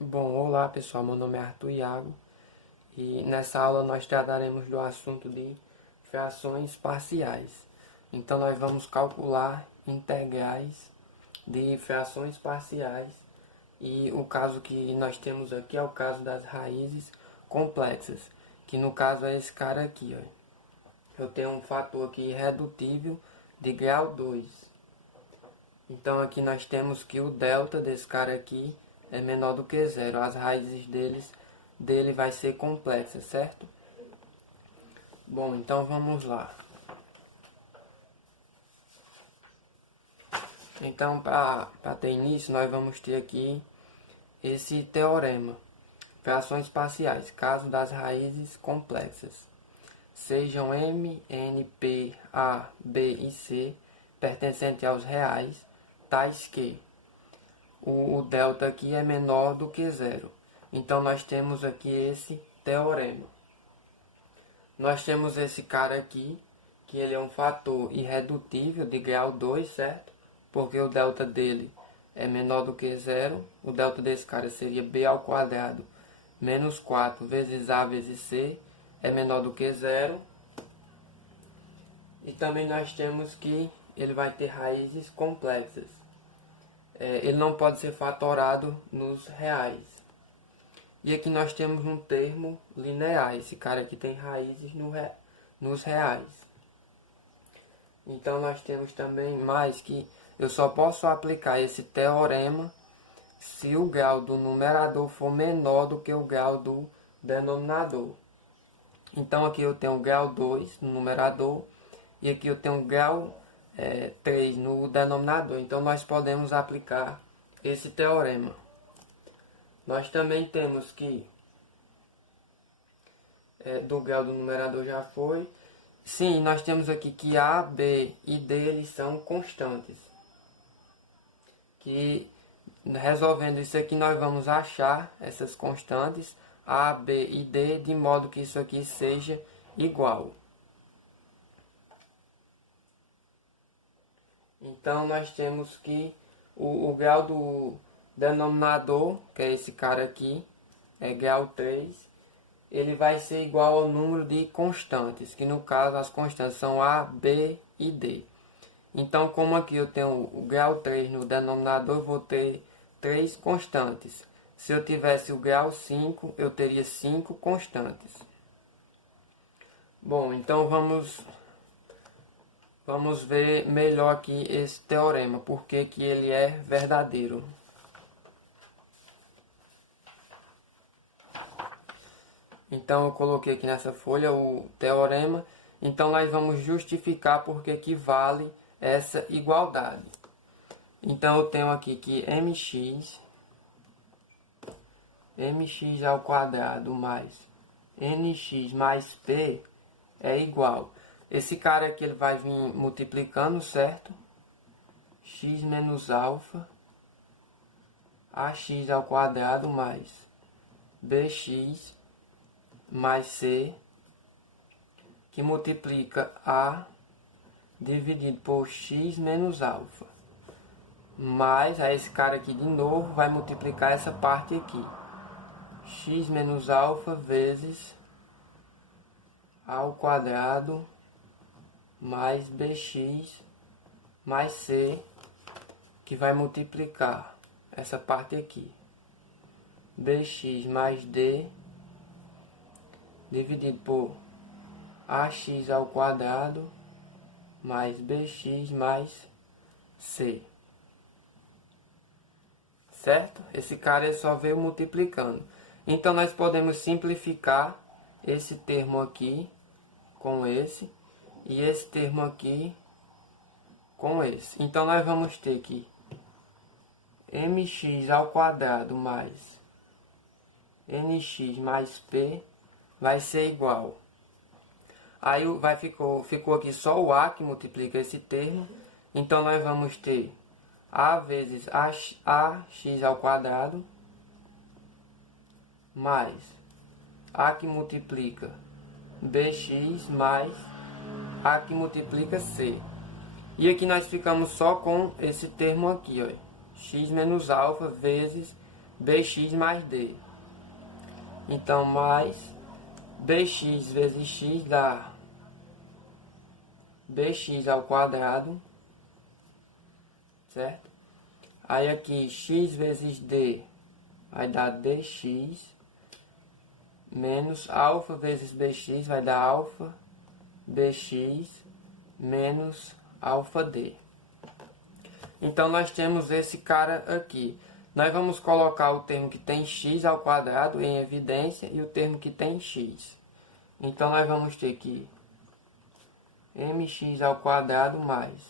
Bom, olá pessoal, meu nome é Arthur Iago e nessa aula nós trataremos do assunto de frações parciais. Então nós vamos calcular integrais de frações parciais e o caso que nós temos aqui é o caso das raízes complexas, que no caso é esse cara aqui, ó. Eu tenho um fator aqui irredutível de grau 2. Então aqui nós temos que o delta desse cara aqui é menor do que zero. As raízes dele vai ser complexa, certo? Bom, então vamos lá. Então para ter início nós vamos ter aqui esse teorema. Frações parciais, caso das raízes complexas. Sejam M, N, P, A, B e C pertencentes aos reais, tais que o delta aqui é menor do que zero. Então nós temos aqui esse teorema. Nós temos esse cara aqui, que ele é um fator irredutível de grau 2, certo? Porque o delta dele é menor do que zero. O delta desse cara seria b ao quadrado menos 4 vezes a vezes c é menor do que zero. E também nós temos que ele vai ter raízes complexas. Ele não pode ser fatorado nos reais. E aqui nós temos um termo linear. Esse cara aqui tem raízes nos reais. Então nós temos também mais que eu só posso aplicar esse teorema se o grau do numerador for menor do que o grau do denominador. Então aqui eu tenho o grau 2 no numerador e aqui eu tenho o grau 3 no denominador. Então nós podemos aplicar esse teorema. Nós também temos que do grau do numerador já foi. Sim, nós temos aqui que A, B e D eles são constantes. Que resolvendo isso aqui nós vamos achar essas constantes A, B e D de modo que isso aqui seja igual. Então nós temos que o grau do denominador, que é esse cara aqui, é grau 3, ele vai ser igual ao número de constantes, que no caso as constantes são A, B e D. Então como aqui eu tenho o grau 3 no denominador, eu vou ter 3 constantes. Se eu tivesse o grau 5, eu teria 5 constantes. Bom, então vamos ver melhor aqui esse teorema, porque que ele é verdadeiro. Então eu coloquei aqui nessa folha o teorema. Então nós vamos justificar porque que vale essa igualdade. Então eu tenho aqui que mx ao quadrado mais nx mais p é igual. Esse cara aqui ele vai vir multiplicando, certo? X menos alfa ax ao quadrado mais bx mais c, que multiplica a dividido por x menos alfa. Mais, aí esse cara aqui de novo vai multiplicar essa parte aqui. X menos alfa vezes ao quadrado mais bx mais c, que vai multiplicar essa parte aqui. Bx mais d dividido por ax ao quadrado mais bx mais c. Certo? Esse cara só veio multiplicando. Então nós podemos simplificar esse termo aqui com esse e esse termo aqui com esse. Então nós vamos ter que mx ao quadrado mais nx mais p vai ser igual. Aí ficou aqui só o a que multiplica esse termo. Então nós vamos ter a vezes ax ao quadrado mais a que multiplica bx mais a que multiplica c. E aqui nós ficamos só com esse termo aqui, ó, x menos alfa vezes bx mais d. Então, mais bx vezes x dá bx ao quadrado, certo? Aí aqui, x vezes d vai dar dx, menos alfa vezes bx vai dar alfa bx menos alfa d. Então, nós temos esse cara aqui. Nós vamos colocar o termo que tem x ao quadrado em evidência e o termo que tem x. Então, nós vamos ter que mx ao quadrado mais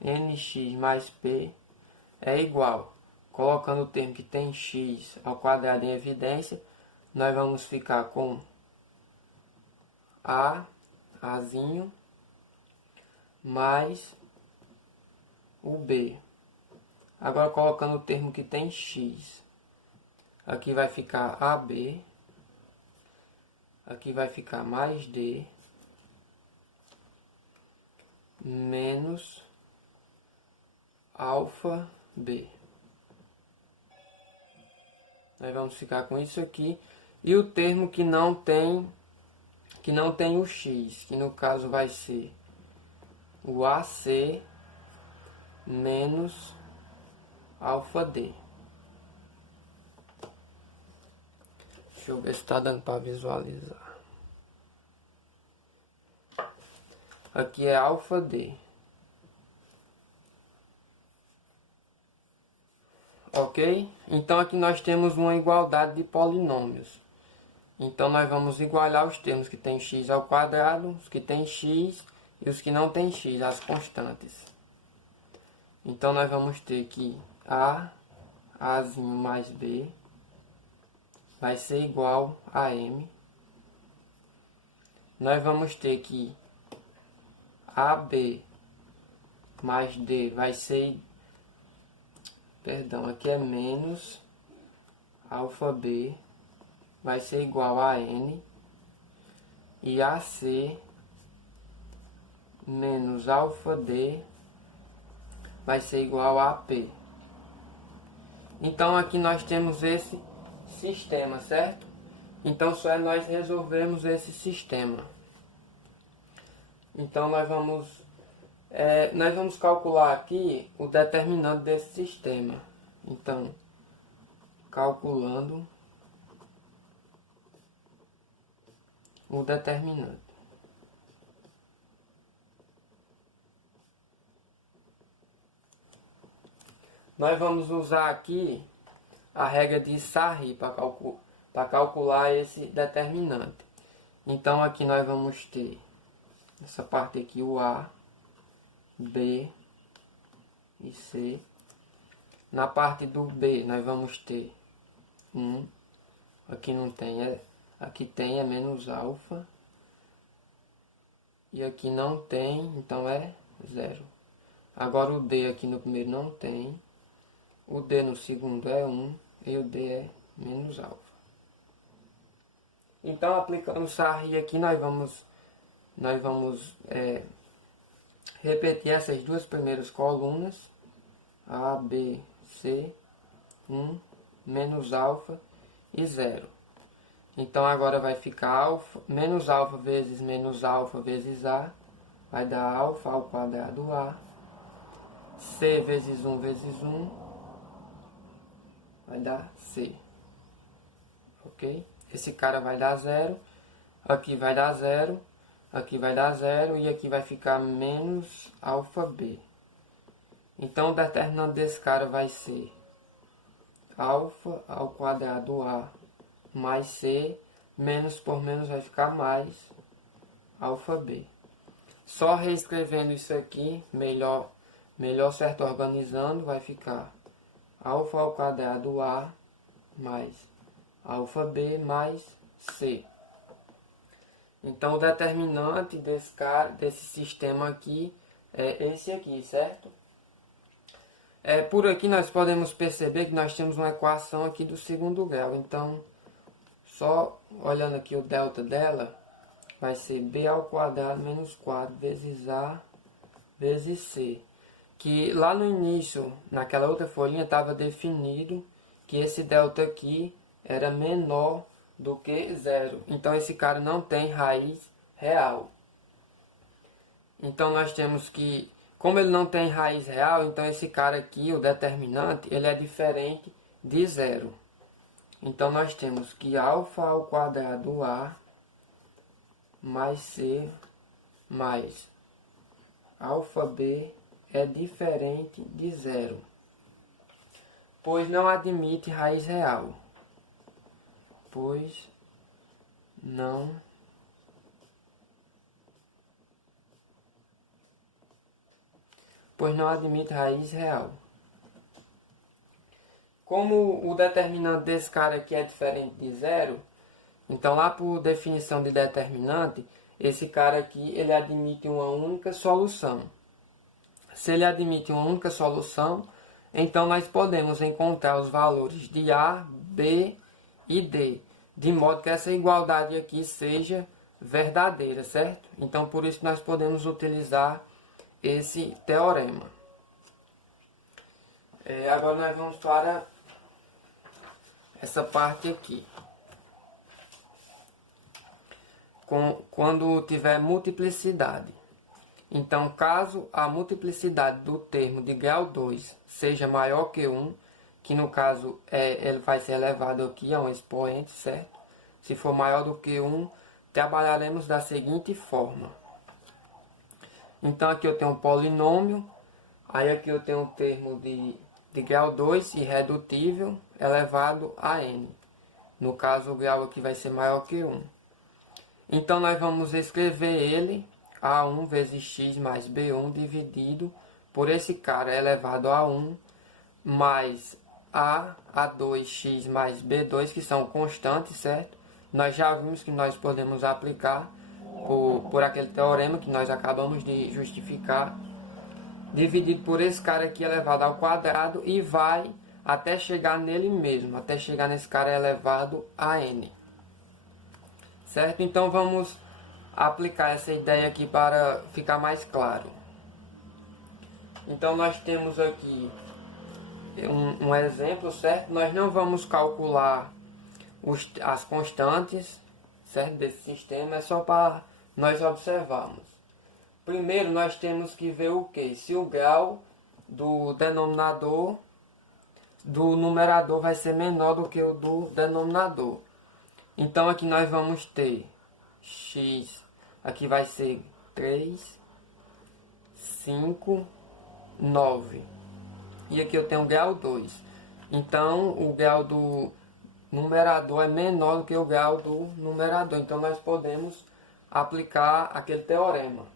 nx mais p é igual. Colocando o termo que tem x ao quadrado em evidência, nós vamos ficar com azinho, mais o b. Agora colocando o termo que tem x, aqui vai ficar ab, aqui vai ficar mais d, menos alfa b. Nós vamos ficar com isso aqui. E o termo que não tem o x, que no caso vai ser o AC menos alfa d. Deixa eu ver se está dando para visualizar. Aqui é alfa d. Ok? Então aqui nós temos uma igualdade de polinômios. Então nós vamos igualar os termos que tem x ao quadrado, os que tem x e os que não tem x, as constantes. Então nós vamos ter que azinho mais b vai ser igual a m. Nós vamos ter que ab mais d vai ser, perdão, aqui é menos alfa b vai ser igual a n, e AC menos alfa d vai ser igual a P. Então aqui nós temos esse sistema, certo? Então só é nós resolvermos esse sistema. Então nós vamos calcular aqui o determinante desse sistema. Então, calculando o determinante. Nós vamos usar aqui a regra de Sarri para calcular esse determinante. Então aqui nós vamos ter essa parte aqui, o A, B e C. Na parte do B nós vamos ter 1. Aqui não tem, aqui tem é menos alfa. E aqui não tem, então é 0. Agora o D aqui no primeiro não tem. O D no segundo é 1 e o D é menos alfa. Então, aplicando Sarri aqui, nós vamos repetir essas duas primeiras colunas. A, B, C, 1, menos alfa e 0. Então, agora vai ficar menos alfa vezes A, vai dar alfa ao quadrado A. C vezes 1 vezes 1 vai dar C. Ok? Esse cara vai dar 0. Aqui vai dar 0. Aqui vai dar 0. E aqui vai ficar menos alfa B. Então o determinante desse cara vai ser alfa ao quadrado A mais C. Menos por menos vai ficar mais alfa B. Só reescrevendo isso aqui, melhor certo, organizando, vai ficar alfa ao quadrado A mais alfa B mais C. Então o determinante desse sistema aqui é esse aqui, certo? Por aqui nós podemos perceber que nós temos uma equação aqui do segundo grau. Então, só olhando aqui o delta dela, vai ser B ao quadrado menos 4 vezes A vezes C. Que lá no início, naquela outra folhinha, estava definido que esse delta aqui era menor do que zero. Então esse cara não tem raiz real. Então nós temos que, como ele não tem raiz real, então esse cara aqui, o determinante, ele é diferente de zero. Então nós temos que alfa ao quadrado A mais C mais alfa B é diferente de zero, pois não admite raiz real. Pois não admite raiz real. Como o determinante desse cara aqui é diferente de zero, então lá por definição de determinante, esse cara aqui ele admite uma única solução. Se ele admite uma única solução, então nós podemos encontrar os valores de A, B e D, de modo que essa igualdade aqui seja verdadeira, certo? Então por isso nós podemos utilizar esse teorema. Agora nós vamos para essa parte aqui. Quando tiver multiplicidade. Então, caso a multiplicidade do termo de grau 2 seja maior que 1, que no caso ele vai ser elevado aqui a um expoente, certo? Se for maior do que 1, trabalharemos da seguinte forma. Então, aqui eu tenho um polinômio, aí aqui eu tenho um termo de grau 2 irredutível elevado a n. No caso, o grau aqui vai ser maior que 1. Então, nós vamos escrever ele a1 vezes x mais b1 dividido por esse cara elevado a 1 mais a2x mais b2, que são constantes, certo? Nós já vimos que nós podemos aplicar por aquele teorema que nós acabamos de justificar, dividido por esse cara aqui elevado ao quadrado e vai até chegar nele mesmo, até chegar nesse cara elevado a n. Certo? Então vamos aplicar essa ideia aqui para ficar mais claro. Então nós temos aqui um exemplo, certo? Nós não vamos calcular as constantes, certo, desse sistema, é só para nós observarmos. Primeiro nós temos que ver o que? Se o grau do denominador do numerador vai ser menor do que o do denominador. Então aqui nós vamos ter x, aqui vai ser 3, 5, 9. E aqui eu tenho o grau 2. Então o grau do numerador é menor do que o grau do numerador. Então nós podemos aplicar aquele teorema.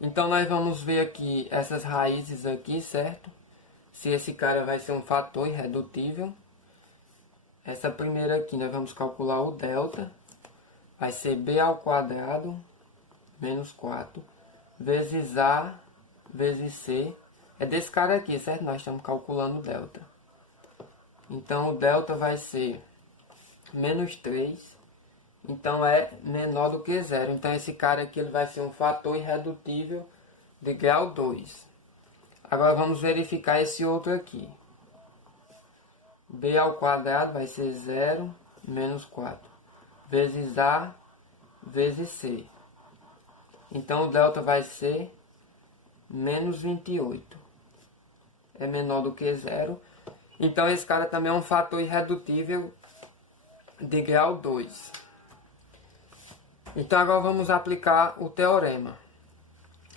Então nós vamos ver aqui essas raízes aqui, certo? Se esse cara vai ser um fator irredutível. Essa primeira aqui nós vamos calcular o delta. Vai ser b ao quadrado menos 4 vezes a vezes c. É desse cara aqui, certo? Nós estamos calculando o delta. Então o delta vai ser menos 3. Então é menor do que zero. Então esse cara aqui ele vai ser um fator irredutível de grau 2. Agora vamos verificar esse outro aqui. B ao quadrado vai ser 0 menos 4 vezes A vezes C. Então o delta vai ser menos 28. É menor do que zero. Então esse cara também é um fator irredutível de grau 2. Então agora vamos aplicar o teorema.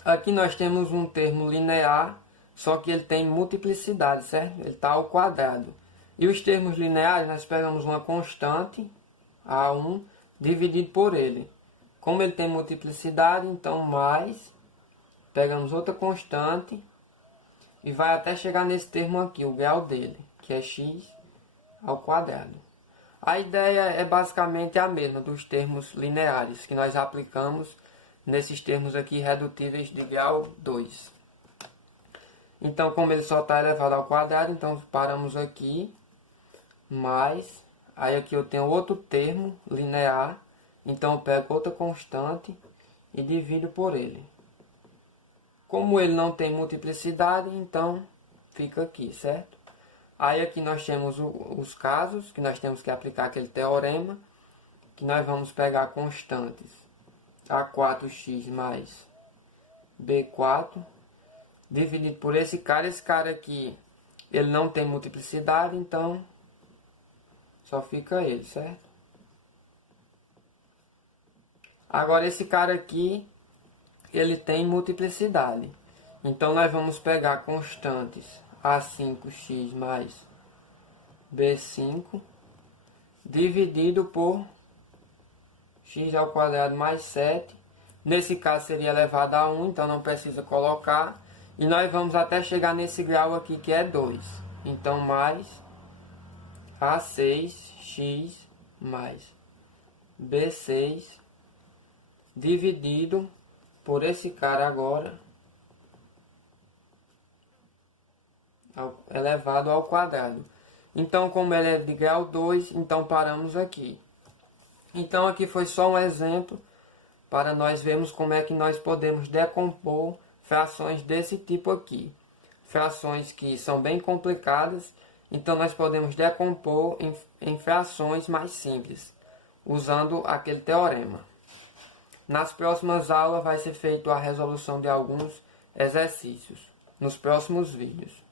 Aqui nós temos um termo linear, só que ele tem multiplicidade, certo? Ele está ao quadrado. E os termos lineares, nós pegamos uma constante, A1, dividido por ele. Como ele tem multiplicidade, então mais, pegamos outra constante e vai até chegar nesse termo aqui, o grau dele, que é x ao quadrado. A ideia é basicamente a mesma dos termos lineares, que nós aplicamos nesses termos aqui redutíveis de grau 2. Então, como ele só está elevado ao quadrado, então paramos aqui, mais, aí aqui eu tenho outro termo linear, então eu pego outra constante e divido por ele. Como ele não tem multiplicidade, então fica aqui, certo? Aí aqui nós temos os casos, que nós temos que aplicar aquele teorema, que nós vamos pegar constantes A4x mais B4, dividido por esse cara aqui, ele não tem multiplicidade, então só fica ele, certo? Agora esse cara aqui, ele tem multiplicidade. Então nós vamos pegar constantes A5x mais B5 dividido por x ao quadrado mais 7. Nesse caso seria elevado a 1, então não precisa colocar. E nós vamos até chegar nesse grau aqui que é 2. Então mais A6x mais B6 dividido por esse cara agora elevado ao quadrado. Então, como ele é de grau 2, então paramos aqui. Então, aqui foi só um exemplo para nós vermos como é que nós podemos decompor frações desse tipo aqui. Frações que são bem complicadas, então nós podemos decompor em frações mais simples, usando aquele teorema. Nas próximas aulas vai ser feita a resolução de alguns exercícios, nos próximos vídeos.